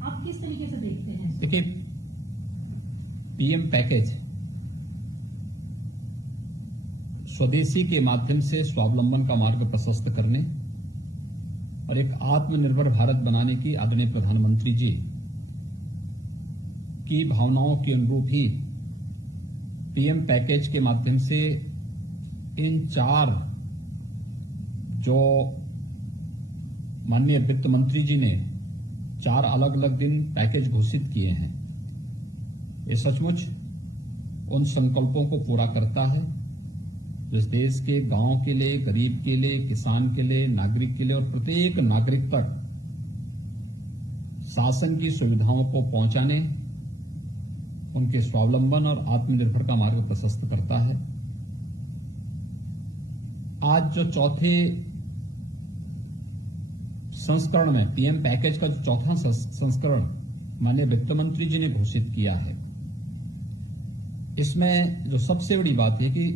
आप किस तरीके से देखते हैं? देखिए, पीएम पैकेज स्वदेशी के माध्यम से स्वावलंबन का मार्ग प्रशस्त करने और एक आत्मनिर्भर भारत बनाने की आदरणीय प्रधानमंत्री जी की भावनाओं के अनुरूप ही पीएम पैकेज के माध्यम से इन 4 जो माननीय वित्त मंत्री जी ने 4 अलग अलग दिन पैकेज घोषित किए हैं, ये सचमुच उन संकल्पों को पूरा करता है जिस देश के गांव के लिए, गरीब के लिए, किसान के लिए, नागरिक के लिए और प्रत्येक नागरिक तक शासन की सुविधाओं को पहुंचाने, उनके स्वावलंबन और आत्मनिर्भर का मार्ग प्रशस्त करता है। आज जो चौथे संस्करण में पीएम पैकेज का जो चौथा संस्करण माननीय वित्त मंत्री जी ने घोषित किया है, इसमें जो सबसे बड़ी बात है कि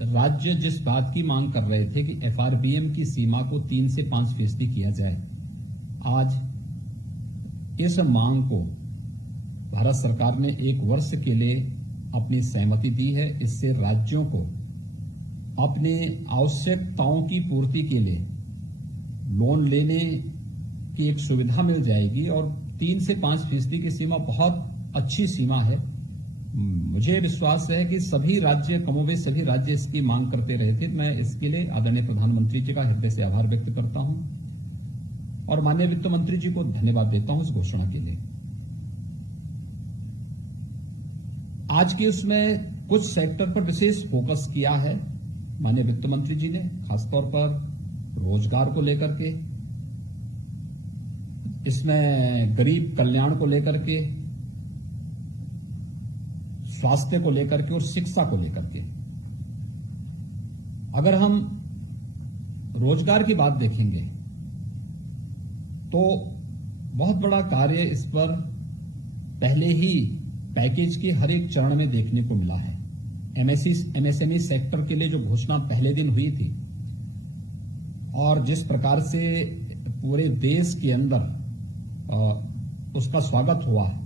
राज्य जिस बात की मांग कर रहे थे कि एफआरबीएम की सीमा को 3 से 5% किया जाए, आज इस मांग को भारत सरकार ने 1 वर्ष के लिए अपनी सहमति दी है। इससे राज्यों को अपने आवश्यकताओं की पूर्ति के लिए लोन लेने की एक सुविधा मिल जाएगी और 3 से 5% की सीमा बहुत अच्छी सीमा है। मुझे विश्वास है कि सभी राज्य, कमोबेश सभी राज्य इसकी मांग करते रहे थे। मैं इसके लिए आदरणीय प्रधानमंत्री जी का हृदय से आभार व्यक्त करता हूं और माननीय वित्त मंत्री जी को धन्यवाद देता हूं इस घोषणा के लिए। आज की उसमें कुछ सेक्टर पर विशेष फोकस किया है माननीय वित्त मंत्री जी ने, खासतौर पर रोजगार को लेकर के, इसमें गरीब कल्याण को लेकर के, स्वास्थ्य को लेकर के और शिक्षा को लेकर के। अगर हम रोजगार की बात देखेंगे तो बहुत बड़ा कार्य इस पर पहले ही पैकेज के हर एक चरण में देखने को मिला है। एमएसएमई सेक्टर के लिए जो घोषणा पहले दिन हुई थी और जिस प्रकार से पूरे देश के अंदर उसका स्वागत हुआ है,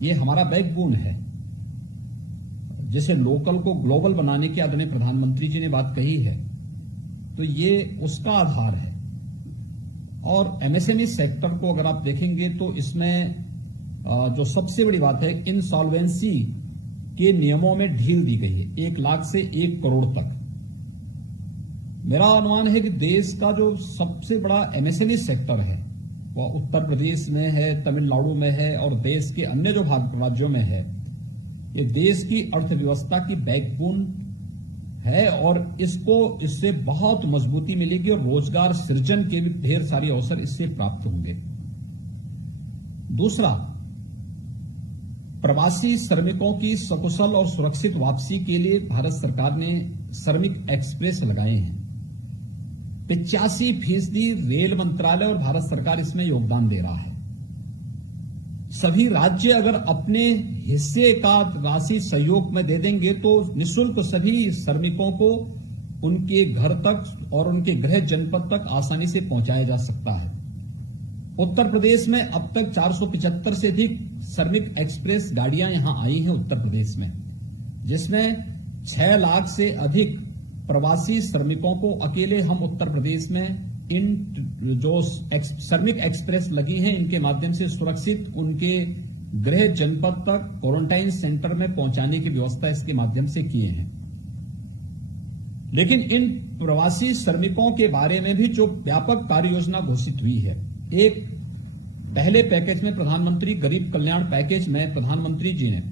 ये हमारा बैकबोन है। जैसे लोकल को ग्लोबल बनाने की आदरणीय प्रधानमंत्री जी ने बात कही है, तो ये उसका आधार है। और एमएसएमई सेक्टर को अगर आप देखेंगे तो इसमें जो सबसे बड़ी बात है, इंसॉल्वेंसी के नियमों में ढील दी गई है 1 लाख से 1 करोड़ तक। मेरा अनुमान है कि देश का जो सबसे बड़ा एमएसएमई सेक्टर है वह उत्तर प्रदेश में है, तमिलनाडु में है और देश के अन्य जो राज्यों में है। ये देश की अर्थव्यवस्था की बैकबोन है और इससे बहुत मजबूती मिलेगी और रोजगार सृजन के भी ढेर सारे अवसर इससे प्राप्त होंगे। दूसरा, प्रवासी श्रमिकों की सकुशल और सुरक्षित वापसी के लिए भारत सरकार ने श्रमिक एक्सप्रेस लगाए हैं। 85% रेल मंत्रालय और भारत सरकार इसमें योगदान दे रहा है। सभी राज्य अगर अपने हिस्से का राशि सहयोग में दे देंगे तो निःशुल्क सभी श्रमिकों को उनके घर तक और उनके गृह जनपद तक आसानी से पहुंचाया जा सकता है। उत्तर प्रदेश में अब तक 475 से अधिक श्रमिक एक्सप्रेस गाड़ियां यहां आई हैं उत्तर प्रदेश में, जिसमें 6 लाख से अधिक प्रवासी श्रमिकों को अकेले हम उत्तर प्रदेश में इन जो श्रमिक एक्सप्रेस लगी हैं इनके माध्यम से सुरक्षित उनके गृह जनपद तक क्वारंटाइन सेंटर में पहुंचाने की व्यवस्था इसके माध्यम से किए हैं। लेकिन इन प्रवासी श्रमिकों के बारे में भी जो व्यापक कार्य योजना घोषित हुई है, एक पहले पैकेज में प्रधानमंत्री गरीब कल्याण पैकेज में प्रधानमंत्री जी ने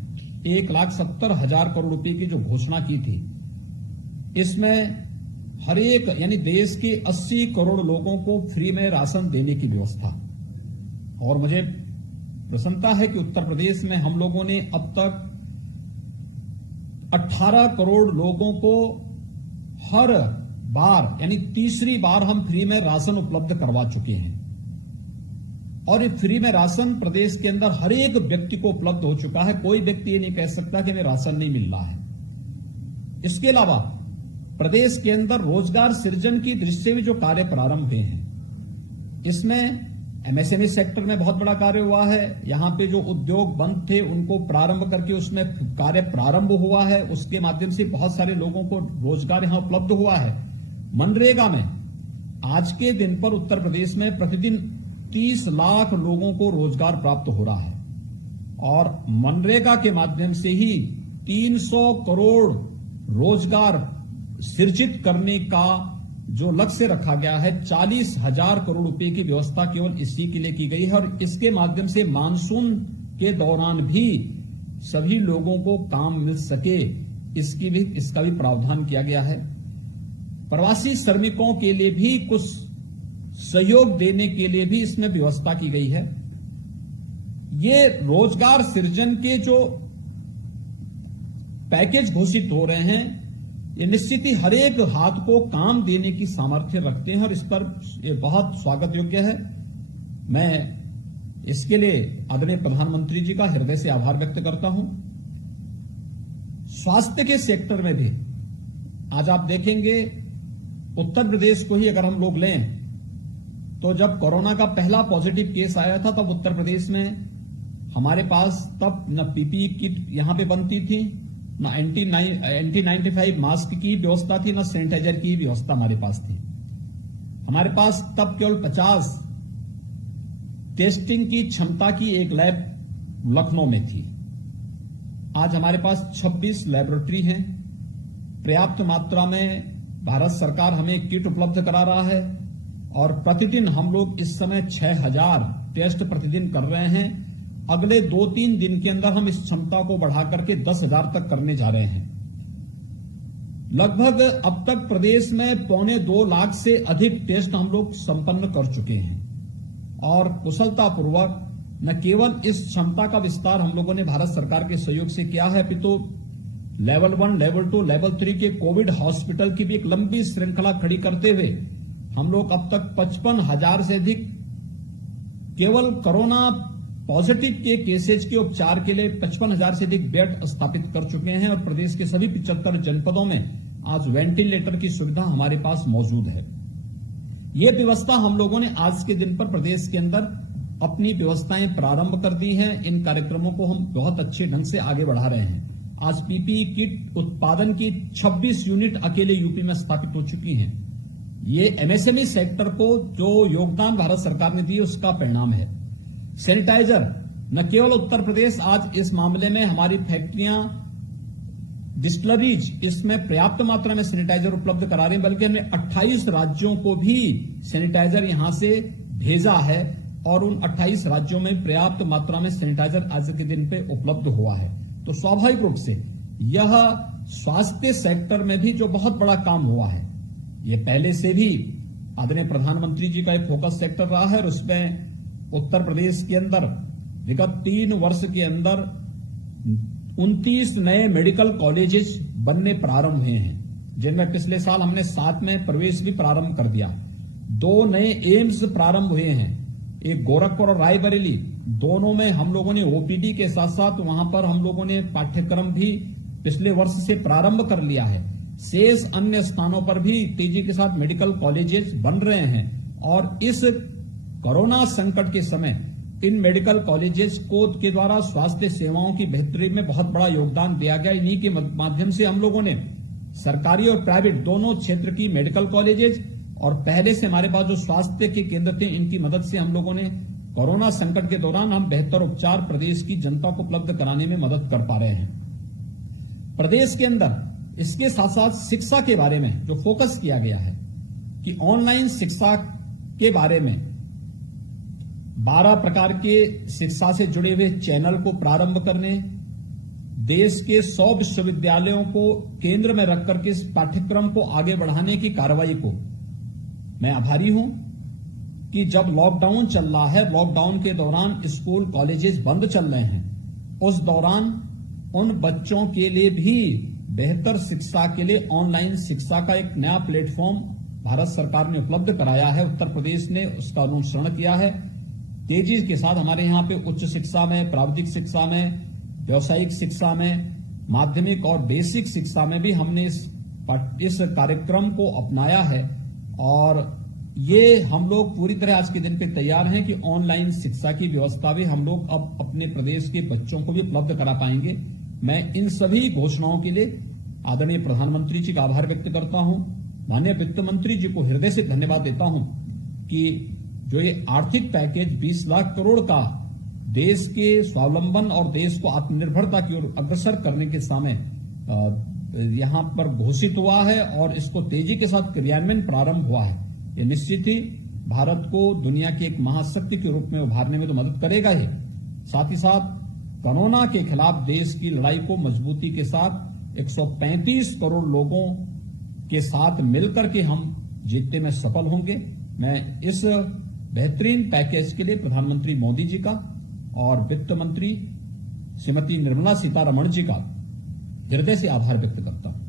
1,70,000 करोड़ रुपए की जो घोषणा की थी, इसमें हर एक यानी देश के 80 करोड़ लोगों को फ्री में राशन देने की व्यवस्था। और मुझे प्रसन्नता है कि उत्तर प्रदेश में हम लोगों ने अब तक 18 करोड़ लोगों को हर बार यानी तीसरी बार हम फ्री में राशन उपलब्ध करवा चुके हैं। और ये फ्री में राशन प्रदेश के अंदर हर एक व्यक्ति को उपलब्ध हो चुका है। कोई व्यक्ति ये नहीं कह सकता कि हमें राशन नहीं मिल रहा है। इसके अलावा प्रदेश के अंदर रोजगार सृजन की दृष्टि से भी जो कार्य प्रारंभ हुए हैं, इसमें एमएसएमई सेक्टर में बहुत बड़ा कार्य हुआ है। यहां पे जो उद्योग बंद थे उनको प्रारंभ करके उसमें कार्य प्रारंभ हुआ है, उसके माध्यम से बहुत सारे लोगों को रोजगार यहां उपलब्ध हुआ है। मनरेगा में आज के दिन पर उत्तर प्रदेश में प्रतिदिन 30 लाख लोगों को रोजगार प्राप्त हो रहा है और मनरेगा के माध्यम से ही 300 करोड़ रोजगार सृजित करने का जो लक्ष्य रखा गया है, 40,000 करोड़ रुपए की व्यवस्था केवल इसी के लिए की गई है और इसके माध्यम से मानसून के दौरान भी सभी लोगों को काम मिल सके, इसका भी प्रावधान किया गया है। प्रवासी श्रमिकों के लिए भी कुछ सहयोग देने के लिए भी इसमें व्यवस्था की गई है। ये रोजगार सृजन के जो पैकेज घोषित हो रहे हैं, ये निश्चित ही हर एक हाथ को काम देने की सामर्थ्य रखते हैं और इस पर ये बहुत स्वागत योग्य है। मैं इसके लिए आदरणीय प्रधानमंत्री जी का हृदय से आभार व्यक्त करता हूं। स्वास्थ्य के सेक्टर में भी आज आप देखेंगे, उत्तर प्रदेश को ही अगर हम लोग लें तो जब कोरोना का पहला पॉजिटिव केस आया था तब उत्तर प्रदेश में हमारे पास तब न पीपीई किट यहां पे बनती थी, न N95 मास्क की व्यवस्था थी, न सैनिटाइजर की व्यवस्था हमारे पास थी। हमारे पास तब केवल 50 टेस्टिंग की क्षमता की एक लैब लखनऊ में थी। आज हमारे पास 26 लेबोरेटरी हैं। पर्याप्त मात्रा में भारत सरकार हमें किट उपलब्ध करा रहा है और प्रतिदिन हम लोग इस समय 6,000 टेस्ट प्रतिदिन कर रहे हैं। अगले 2-3 दिन के अंदर हम इस क्षमता को बढ़ा करके 10,000 तक करने जा रहे हैं। लगभग अब तक प्रदेश में 1.25 लाख से अधिक टेस्ट हम लोग संपन्न कर चुके हैं और कुशलतापूर्वक न केवल इस क्षमता का विस्तार हम लोगों ने भारत सरकार के सहयोग से किया है, अपितु लेवल 1, लेवल 2, लेवल 3 के कोविड हॉस्पिटल की भी एक लंबी श्रृंखला खड़ी करते हुए हम लोग अब तक 55,000 से अधिक केवल कोरोना पॉजिटिव के केसेज के उपचार के लिए 55,000 से अधिक बेड स्थापित कर चुके हैं और प्रदेश के सभी 75 जनपदों में आज वेंटिलेटर की सुविधा हमारे पास मौजूद है। ये व्यवस्था हम लोगों ने आज के दिन पर प्रदेश के अंदर अपनी व्यवस्थाएं प्रारंभ कर दी हैं। इन कार्यक्रमों को हम बहुत अच्छे ढंग से आगे बढ़ा रहे हैं। आज पीपीई किट उत्पादन की 26 यूनिट अकेले यूपी में स्थापित हो चुकी हैं। ये एमएसएमई सेक्टर को जो योगदान भारत सरकार ने दिया उसका परिणाम है। सैनिटाइजर न केवल उत्तर प्रदेश आज इस मामले में हमारी फैक्ट्रियां, डिस्टिलरीज इसमें पर्याप्त मात्रा में सैनिटाइजर उपलब्ध करा रही हैं, बल्कि हमने 28 राज्यों को भी सैनिटाइजर यहां से भेजा है और उन 28 राज्यों में पर्याप्त मात्रा में सैनिटाइजर आज के दिन पे उपलब्ध हुआ है। तो स्वाभाविक रूप से यह स्वास्थ्य सेक्टर में भी जो बहुत बड़ा काम हुआ है, ये पहले से भी आदरणीय प्रधानमंत्री जी का एक फोकस सेक्टर रहा है और उसमें उत्तर प्रदेश के अंदर विगत 3 वर्ष के अंदर 29 नए मेडिकल कॉलेजेस बनने प्रारंभ हुए हैं, जिनमें पिछले साल हमने 7 में प्रवेश भी प्रारंभ कर दिया। 2 नए एम्स प्रारंभ हुए हैं, एक गोरखपुर और रायबरेली, दोनों में हम लोगों ने ओपीडी के साथ साथ वहां पर हम लोगों ने पाठ्यक्रम भी पिछले वर्ष से प्रारंभ कर लिया है। शेष अन्य स्थानों पर भी तेजी के साथ मेडिकल कॉलेजेस बन रहे हैं और इस कोरोना संकट के समय इन मेडिकल कॉलेजेस को के द्वारा स्वास्थ्य सेवाओं की बेहतरी में बहुत बड़ा योगदान दिया गया। इन्हीं के माध्यम से हम लोगों ने सरकारी और प्राइवेट दोनों क्षेत्र की मेडिकल कॉलेजेस और पहले से हमारे पास जो स्वास्थ्य के केंद्र थे, इनकी मदद से हम लोगों ने कोरोना संकट के दौरान हम बेहतर उपचार प्रदेश की जनता को उपलब्ध कराने में मदद कर पा रहे हैं। प्रदेश के अंदर इसके साथ साथ शिक्षा के बारे में जो फोकस किया गया है कि ऑनलाइन शिक्षा के बारे में 12 प्रकार के शिक्षा से जुड़े हुए चैनल को प्रारंभ करने, देश के 100 विश्वविद्यालयों को केंद्र में रखकर के इस पाठ्यक्रम को आगे बढ़ाने की कार्रवाई को मैं आभारी हूं कि जब लॉकडाउन चल रहा है, लॉकडाउन के दौरान स्कूल कॉलेजेस बंद चल रहे हैं, उस दौरान उन बच्चों के लिए भी बेहतर शिक्षा के लिए ऑनलाइन शिक्षा का एक नया प्लेटफॉर्म भारत सरकार ने उपलब्ध कराया है। उत्तर प्रदेश ने उसका अनुसरण किया है। तेजी के साथ हमारे यहाँ पे उच्च शिक्षा में, प्राविधिक शिक्षा में, व्यावसायिक शिक्षा में, माध्यमिक और बेसिक शिक्षा में भी हमने इस कार्यक्रम को अपनाया है और ये हम लोग पूरी तरह आज के दिन पे तैयार हैं कि ऑनलाइन शिक्षा की व्यवस्था भी हम लोग अब अपने प्रदेश के बच्चों को भी उपलब्ध करा पाएंगे। मैं इन सभी घोषणाओं के लिए आदरणीय प्रधानमंत्री जी का आभार व्यक्त करता हूं, माननीय वित्त मंत्री जी को हृदय से धन्यवाद देता हूं कि जो ये आर्थिक पैकेज 20 लाख करोड़ का देश के स्वावलंबन और देश को आत्मनिर्भरता की ओर अग्रसर करने के समय यहां पर घोषित हुआ है और इसको तेजी के साथ क्रियान्वयन प्रारंभ हुआ है। ये निश्चित ही भारत को दुनिया की एक महाशक्ति के रूप में उभारने में तो मदद करेगा ही, साथ ही साथ कोरोना के खिलाफ देश की लड़ाई को मजबूती के साथ 135 करोड़ लोगों के साथ मिलकर के हम जीतने में सफल होंगे। मैं इस बेहतरीन पैकेज के लिए प्रधानमंत्री मोदी जी का और वित्त मंत्री श्रीमती निर्मला सीतारमण जी का हृदय से आभार व्यक्त करता हूं।